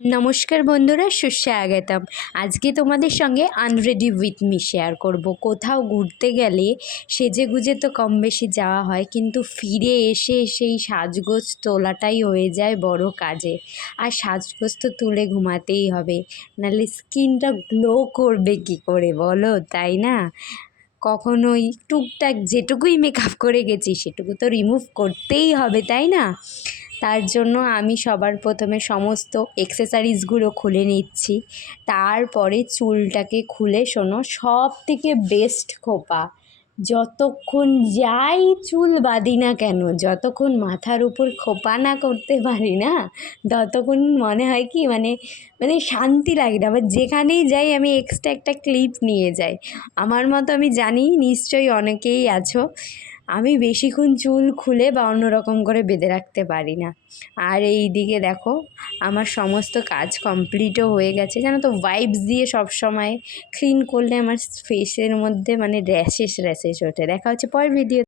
নমস্কার বন্ধুরা, সুস্বাগতম। আজকে তোমাদের সঙ্গে আনরেডি উইথ মি শেয়ার করব। কোথাও ঘুরতে গেলে সেজেগুজে তো কম বেশি যাওয়া হয়, কিন্তু ফিরে এসে সেই সাজগোজ তোলাটাই হয়ে যায় বড় কাজে। আর সাজগোজ তো তুলে ঘুমাতেই হবে, নাহলে স্কিনটা গ্লো করবে কি করে বলো, তাই না? কখনোই টুকটাক যেটুকুই মেকআপ করে গেছি সেটুকু তো রিমুভ করতেই হবে, তাই না? তার জন্য আমি সবার প্রথমে সমস্ত অ্যাক্সেসরিজগুলো খুলে নিচ্ছি। তারপরে চুলটাকে খুলে, শোনো, সব থেকে বেস্ট খোপা, যতক্ষণ যাই চুল বাঁধি না কেন, যতক্ষণ মাথার উপর খোপা না করতে পারি না, ততক্ষণ মনে হয় কি মানে মানে শান্তি লাগে না। আবার যেখানেই যাই আমি এক্সট্রা একটা ক্লিপ নিয়ে যাই। আমার মতো আমি জানি নিশ্চয়ই অনেকেই আছো। আমি বেশিক্ষণ চুল খুলে বা অন্যরকম করে বেঁধে রাখতে পারি না। আর এই দিকে দেখো, আমার সমস্ত কাজ কমপ্লিটও হয়ে গেছে। জানো তো, ওয়াইপস দিয়ে সব সময় ক্লিন করলে আমার ফেসের মধ্যে মানে র্যাশেস ওঠে। দেখা হচ্ছে পরের ভিডিও।